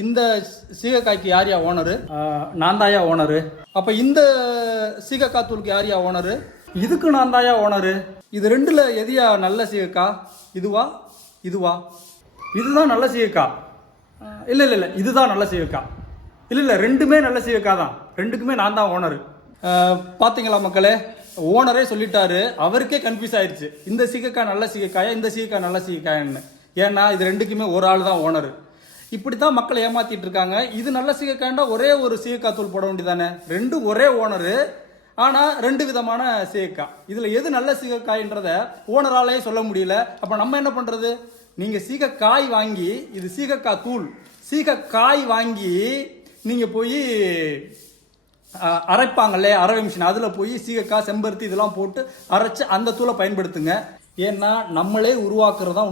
இந்த சீகக்காய்க்கு யாரியா ஓனரு? நான் தாயா ஓனரு. அப்ப இந்த சீகக்காய் தூளுக்கு யாரியா ஓனரு? இதுக்கு நான் தாயா ஓனரு. இது ரெண்டுல எதியா நல்ல சீகக்காய்? இதுவா இதுவா? இதுதான் நல்ல சீகக்காய். இல்ல இல்ல இல்ல இதுதான் நல்ல சீகக்காய். இல்ல இல்ல ரெண்டுமே நல்ல சீகக்காய் தான். ரெண்டுக்குமே நான் தான் ஓனரு. பாத்தீங்களா மக்களே, ஓனரே சொல்லிட்டாரு. அவருக்கே கன்ஃபியூஸ் ஆயிடுச்சு, இந்த சீகக்காய் நல்ல சீகக்காயா இந்த சீகக்காய் நல்ல சீகக்காயன்னு. ஏன்னா இது ரெண்டுக்குமே ஒரு ஆள் தான் ஓனரு. இப்படித்தான் மக்களை ஏமாத்திட்டு இருக்காங்க. இது நல்ல சீகக்காய்னா ஒரே ஒரு சீகக்காய் தூள் போட வேண்டியதானே? ரெண்டும் ஒரே ஓனரு, ஆனா ரெண்டு விதமான சீகக்காய். இதுல எது நல்ல சீகக்காய்ன்றத ஓனராலேயே சொல்ல முடியல. அப்ப நம்ம என்ன பண்றது? நீங்க சீகக்காய் வாங்கி, இது சீகக்காய் தூள், சீகக்காய் வாங்கி நீங்க போய் அரைப்பாங்கல்ல அரைவை மிஷின், அதுல போய் சீகக்காய் செம்பருத்தி இதெல்லாம் போட்டு அரைச்சு அந்த தூளை பயன்படுத்துங்க. ஏன்னா நம்மளே உருவாக்குறதா